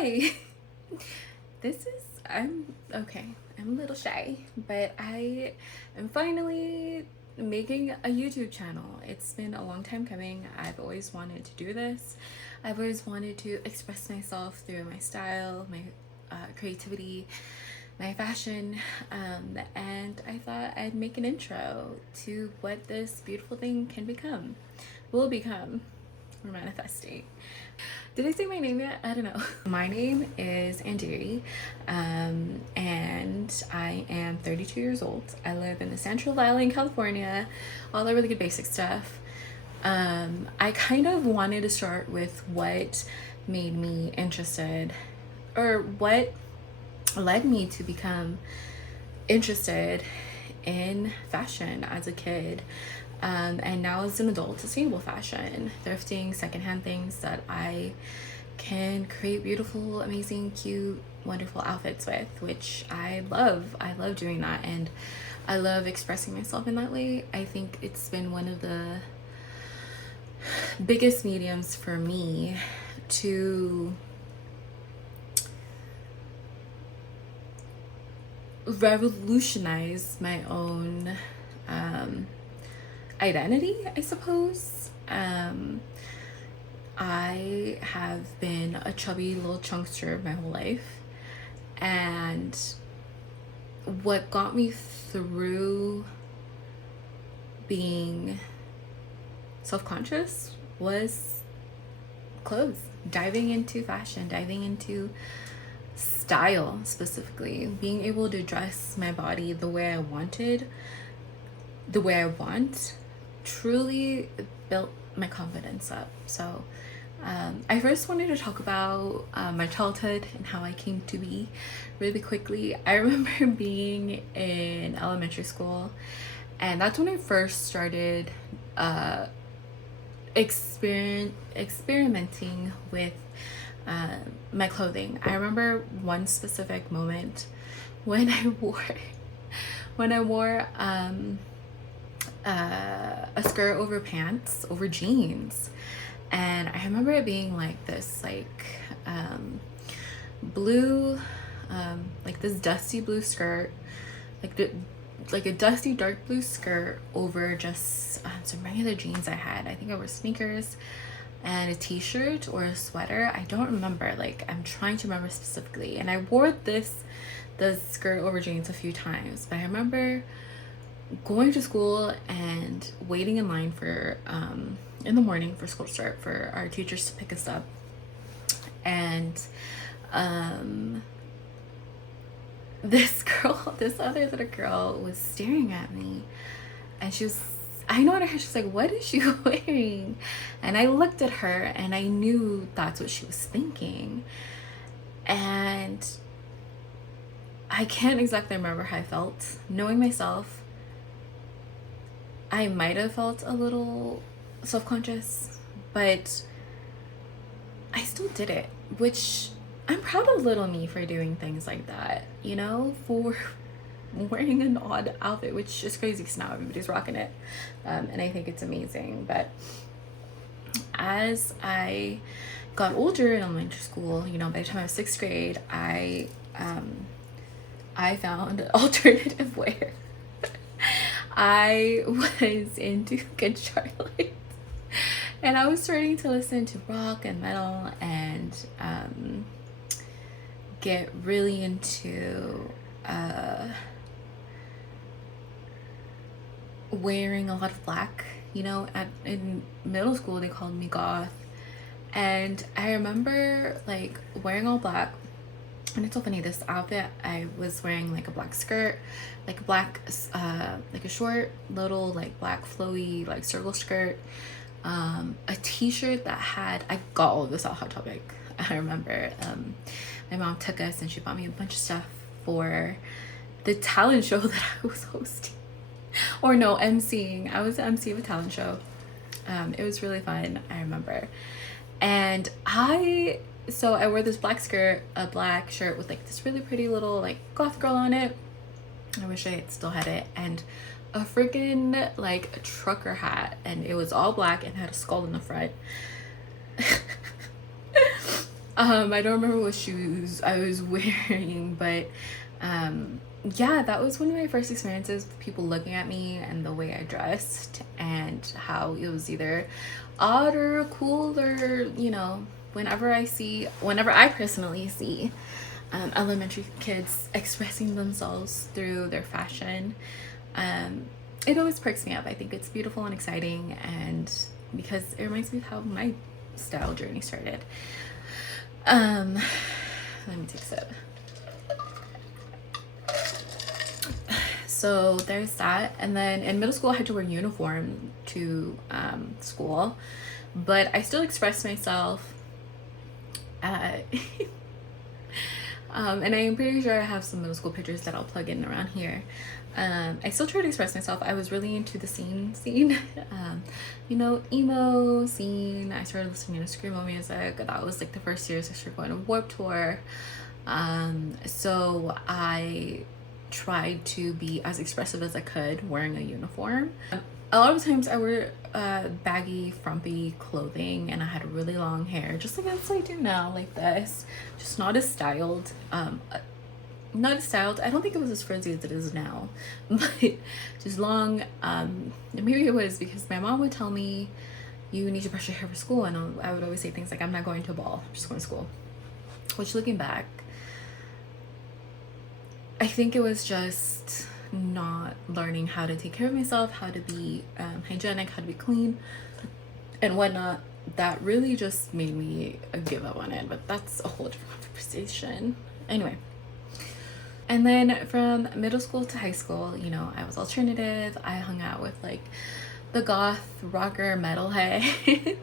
Hi. I'm okay. I'm a little shy, but I am finally making a YouTube channel. It's been a long time coming. I've always wanted to do this. I've always wanted to express myself through my style, my creativity, my fashion, and I thought I'd make an intro to what this beautiful thing will become. We're manifesting. Did I say my name yet? I don't know. My name is Andeerie, and I am 32 years old. I live in the Central Valley in California, all the really good basic stuff. I kind of wanted to start with what made me interested, or what led me to become interested in fashion as a kid. And now as an adult, sustainable fashion, thrifting, secondhand things that I can create beautiful, amazing, cute, wonderful outfits with, which I love. I love doing that, and I love expressing myself in that way. I think it's been one of the biggest mediums for me to revolutionize my own identity, I suppose. I have been a chubby little chunkster my whole life, and what got me through being self-conscious was clothes, diving into fashion, diving into style, specifically being able to dress my body the way I wanted, the way I want, truly built my confidence up. So I first wanted to talk about my childhood and how I came to be really quickly. I remember being in elementary school, and that's when I first started experimenting with my clothing. I remember one specific moment when I wore a skirt over pants over jeans, and I remember it being like this blue like this dusty blue skirt, like a dusty dark blue skirt over just some regular jeans I had. I think it were sneakers and a t-shirt or a sweater. I don't remember, like I'm trying to remember specifically, and I wore the skirt over jeans a few times, but I remember going to school and waiting in line for in the morning for school to start, for our teachers to pick us up, and this other little girl was staring at me, and I noticed her, she's like, what is she wearing? And I looked at her and I knew that's what she was thinking, and I can't exactly remember how I felt. Knowing myself, I might have felt a little self-conscious, but I still did it, which I'm proud of little me for doing things like that, you know, for wearing an odd outfit, which is crazy because now everybody's rocking it, and I think it's amazing. But as I got older in elementary school, you know, by the time I was 6th grade, I found alternative wear. I was into Good Charlotte, and I was starting to listen to rock and metal, and get really into wearing a lot of black. You know, in middle school they called me goth, and I remember like wearing all black. And it's so funny, this outfit, I was wearing like a black skirt, like a black like a short little like black flowy like circle skirt, a t-shirt that had, I got all of this off Hot Topic. I remember my mom took us and she bought me a bunch of stuff for the talent show that I was hosting, or no, emceeing. I was the MC of a talent show. It was really fun, I remember. And so I wore this black skirt, a black shirt with like this really pretty little like goth girl on it. I wish I had still had it. And a freaking like a trucker hat, and it was all black and had a skull in the front. I don't remember what shoes I was wearing, but yeah, that was one of my first experiences with people looking at me and the way I dressed, and how it was either odd or cool, or you know, whenever I personally see elementary kids expressing themselves through their fashion, um, it always perks me up. I think it's beautiful and exciting, and because it reminds me of how my style journey started. Um, Let me take a sip. So there's that. And then in middle school, I had to wear uniform to school, but I still expressed myself. Uh, and I'm pretty sure I have some middle school pictures that I'll plug in around here. I still try to express myself. I was really into the scene, you know, emo scene. I started listening to screamo music. That was like the first years I started going to Warped Tour. So I tried to be as expressive as I could wearing a uniform. A lot of times I wear baggy, frumpy clothing, and I had really long hair, just like as I do now, like this. Just not as styled. Not as styled. I don't think it was as frizzy as it is now, but just long. And maybe it was because my mom would tell me, "You need to brush your hair for school," and I would always say things like, "I'm not going to a ball. I'm just going to school." Which, looking back, I think it was just not learning how to take care of myself, how to be hygienic, how to be clean, and whatnot. That really just made me give up on it, but that's a whole different conversation. Anyway. And then from middle school to high school, you know, I was alternative. I hung out with like the goth, rocker, metalheads.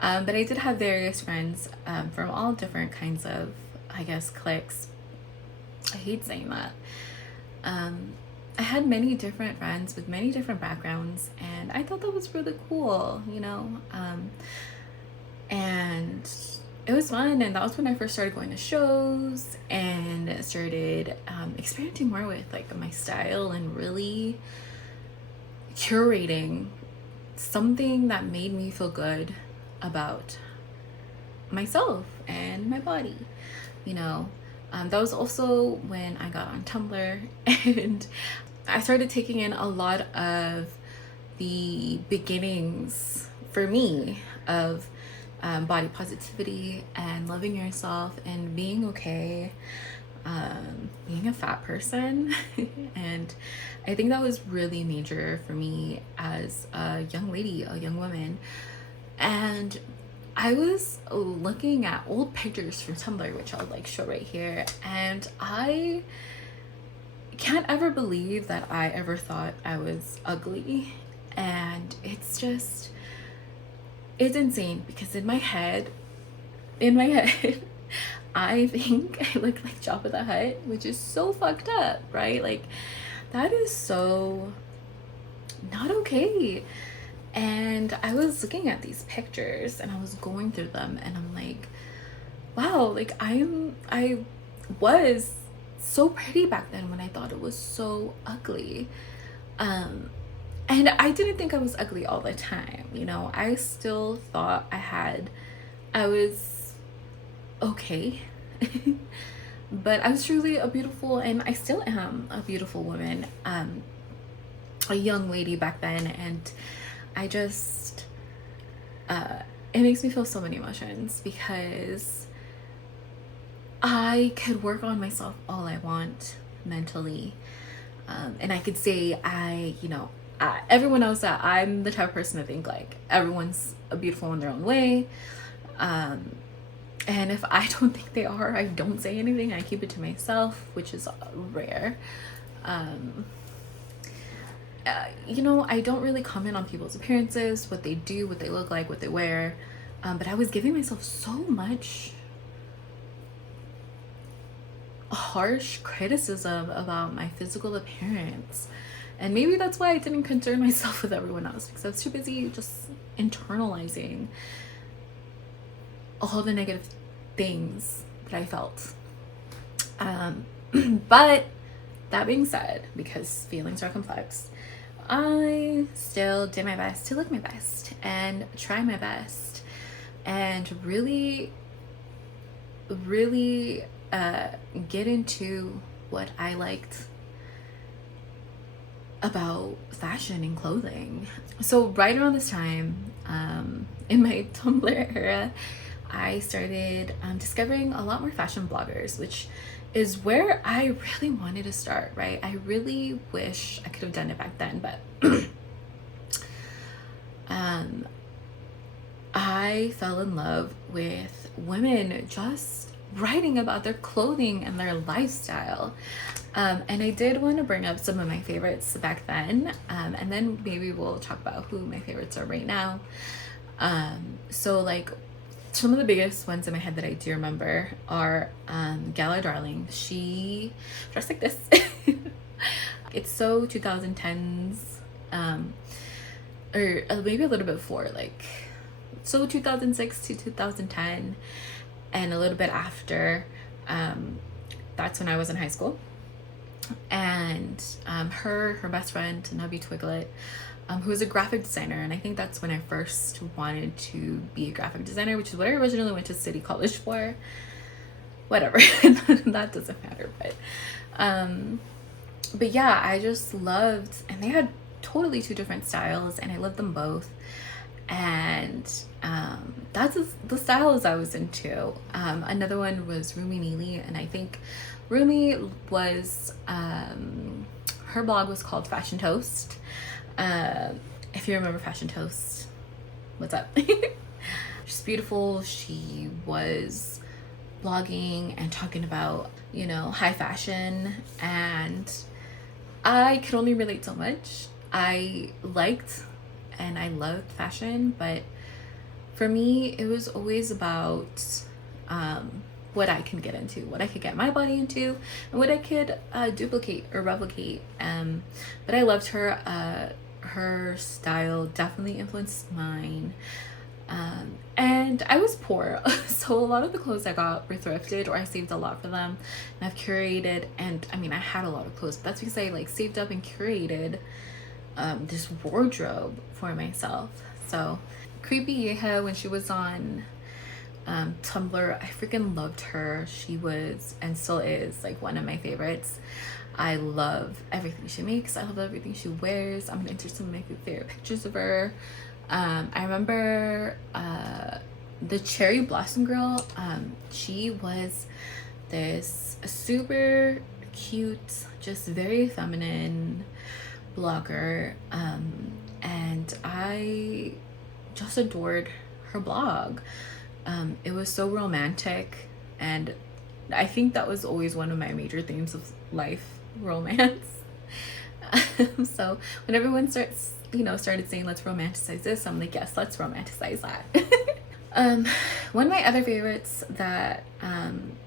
But I did have various friends from all different kinds of, I guess, cliques. I hate saying that. I had many different friends with many different backgrounds, and I thought that was really cool, you know? And it was fun, and that was when I first started going to shows and started experimenting more with like my style and really curating something that made me feel good about myself and my body, you know. That was also when I got on Tumblr, and I started taking in a lot of the beginnings for me of body positivity and loving yourself and being okay, being a fat person. And I think that was really major for me as a young lady, a young woman. And I was looking at old pictures from Tumblr, which I'll like show right here, and I can't ever believe that I ever thought I was ugly. And it's insane, because in my head, I think I look like Jabba the Hutt, which is so fucked up, right? Like, that is so not okay. And I was looking at these pictures and I was going through them, and I'm like, wow, like I was so pretty back then when I thought it was so ugly. And I didn't think I was ugly all the time, you know. I still thought I was okay. But I was truly a beautiful, and I still am a beautiful woman, a young lady back then. And I just, it makes me feel so many emotions, because I could work on myself all I want mentally. And I could say everyone knows that I'm the type of person to think like everyone's beautiful in their own way. And if I don't think they are, I don't say anything. I keep it to myself, which is rare. You know, I don't really comment on people's appearances, what they do, what they look like, what they wear. But I was giving myself so much harsh criticism about my physical appearance. And maybe that's why I didn't concern myself with everyone else, because I was too busy just internalizing all the negative things that I felt. But that being said, because feelings are complex, I still did my best to look my best and try my best and really really get into what I liked about fashion and clothing. So right around this time, in my Tumblr era, I started discovering a lot more fashion bloggers, which is where I really wanted to start, right? I really wish I could have done it back then, but I fell in love with women just writing about their clothing and their lifestyle. And I did want to bring up some of my favorites back then, and then maybe we'll talk about who my favorites are right now. So like some of the biggest ones in my head that I do remember are Gala Darling. She dressed like this. It's so 2010s, or maybe a little bit before, like so 2006 to 2010, and a little bit after. That's when I was in high school. And her best friend Nubby Twiglet, who was a graphic designer, and I think that's when I first wanted to be a graphic designer, which is what I originally went to City College for. Whatever, that doesn't matter. But yeah, I just loved, and they had totally two different styles, and I loved them both. And that's the styles I was into. Another one was Rumi Neely, and I think Rumi was her blog was called Fashion Toast. If you remember Fashion Toast, what's up? She's beautiful. She was blogging and talking about, you know, high fashion, and I could only relate so much. I liked and I loved fashion, but for me it was always about what I can get into, what I could get my body into, and what I could duplicate or replicate. But I loved her. Her style definitely influenced mine. And I was poor, so a lot of the clothes I got were thrifted, or I saved a lot for them, and I've curated. And I mean, I had a lot of clothes, but that's because I like saved up and curated this wardrobe for myself. So Creepy Yeha, when she was on Tumblr, I freaking loved her. She was and still is like one of my favorites. I love everything she makes. I love everything she wears. I'm gonna enter some of my favorite pictures of her. I remember the Cherry Blossom Girl. She was this super cute, just very feminine blogger, and I just adored her blog. It was so romantic, and I think that was always one of my major themes of life, romance. So when everyone started saying let's romanticize this, I'm like, yes, let's romanticize that. One of my other favorites that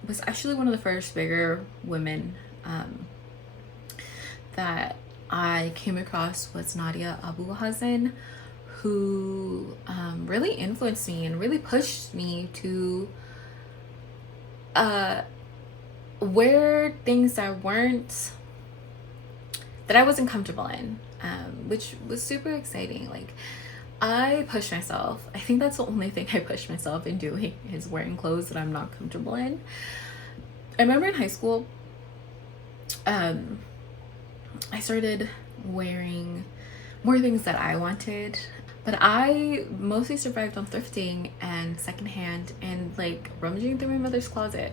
was actually one of the first bigger women that I came across was Nadia Abu Hasan, who really influenced me and really pushed me to wear things that I wasn't comfortable in, which was super exciting. Like, I pushed myself. I think that's the only thing I pushed myself in doing, is wearing clothes that I'm not comfortable in. I remember in high school, I started wearing more things that I wanted, but I mostly survived on thrifting and secondhand and like rummaging through my mother's closet.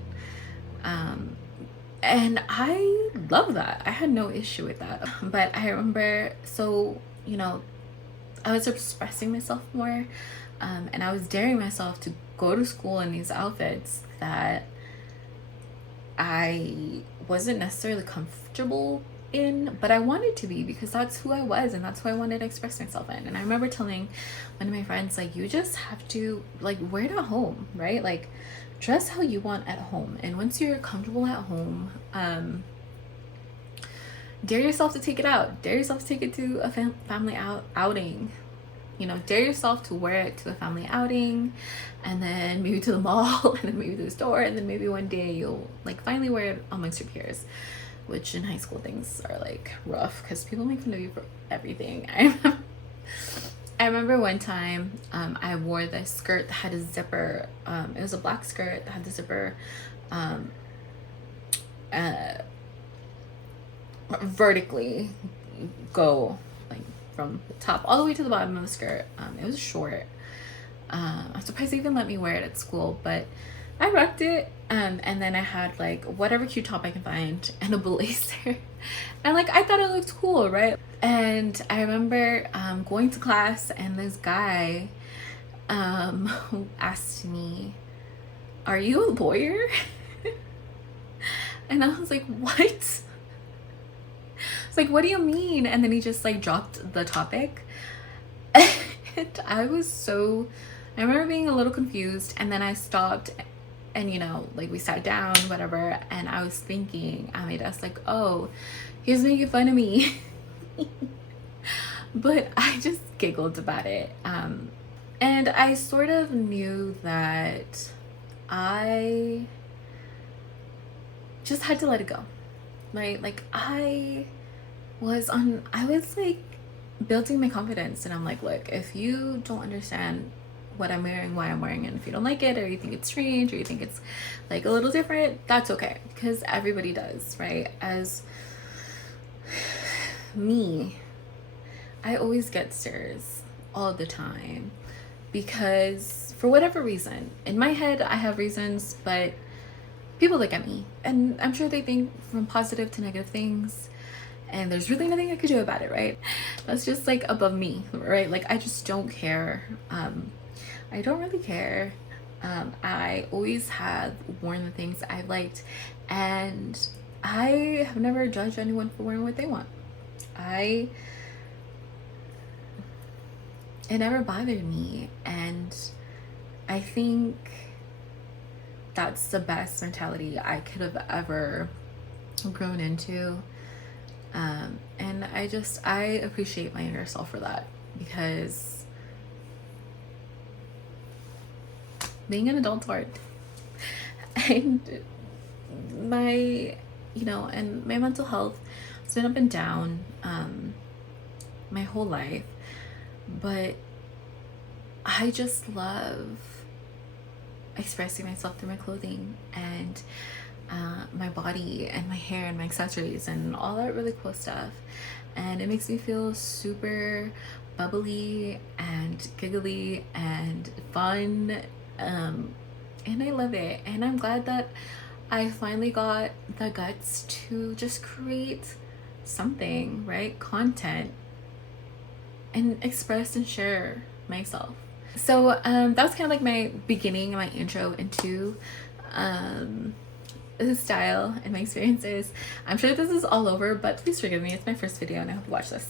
And I love that. I had no issue with that. But I remember, so, you know, I was expressing myself more, and I was daring myself to go to school in these outfits that I wasn't necessarily comfortable in, but I wanted to be, because that's who I was and that's who I wanted to express myself in. And I remember telling one of my friends, like, you just have to like wear it at home, right? Like, dress how you want at home, and once you're comfortable at home, dare yourself to take it out, dare yourself to take it to a family outing, you know, dare yourself to wear it to a family outing, and then maybe to the mall, and then maybe to the store, and then maybe one day you'll like finally wear it amongst your peers, which in high school things are like rough because people make fun of you for everything. I remember one time I wore this skirt that had a zipper. It was a black skirt that had the zipper um, uh, vertically go like from the top all the way to the bottom of the skirt. It was short. I'm surprised they even let me wear it at school, but I rocked it. And then I had like whatever cute top I can find and a blazer. And like I thought it looked cool, right? And I remember going to class and this guy asked me, "Are you a lawyer?" And I was like, "What?" It's like, "What do you mean?" And then he just like dropped the topic. And I remember being a little confused, and then I stopped and like we sat down, whatever, and I was thinking, I made us like, oh, he's making fun of me. But I just giggled about it. And I sort of knew that I just had to let it go. Right? Like I was like building my confidence, and I'm like, look, if you don't understand what I'm wearing, why I'm wearing it, and if you don't like it, or you think it's strange, or you think it's like a little different, that's okay, because everybody does, right? As me, I always get stares all the time because for whatever reason, in my head I have reasons, but people look at me and I'm sure they think from positive to negative things, and there's really nothing I could do about it, right? That's just like above me, right? Like I just don't care. I don't really care. I always have worn the things I liked, and I have never judged anyone for wearing what they want. It never bothered me, and I think that's the best mentality I could have ever grown into. And I appreciate my younger self for that, because being an adult's hard. And my and my mental health has been up and down my whole life, but I just love expressing myself through my clothing and my body and my hair and my accessories and all that really cool stuff. And it makes me feel super bubbly and giggly and fun, and I love it. And I'm glad that I finally got the guts to just create something, right? Content, and express and share myself. So that was kind of like my beginning, my intro into this style and my experiences. I'm sure this is all over, but please forgive me. It's my first video and I hope you watch this.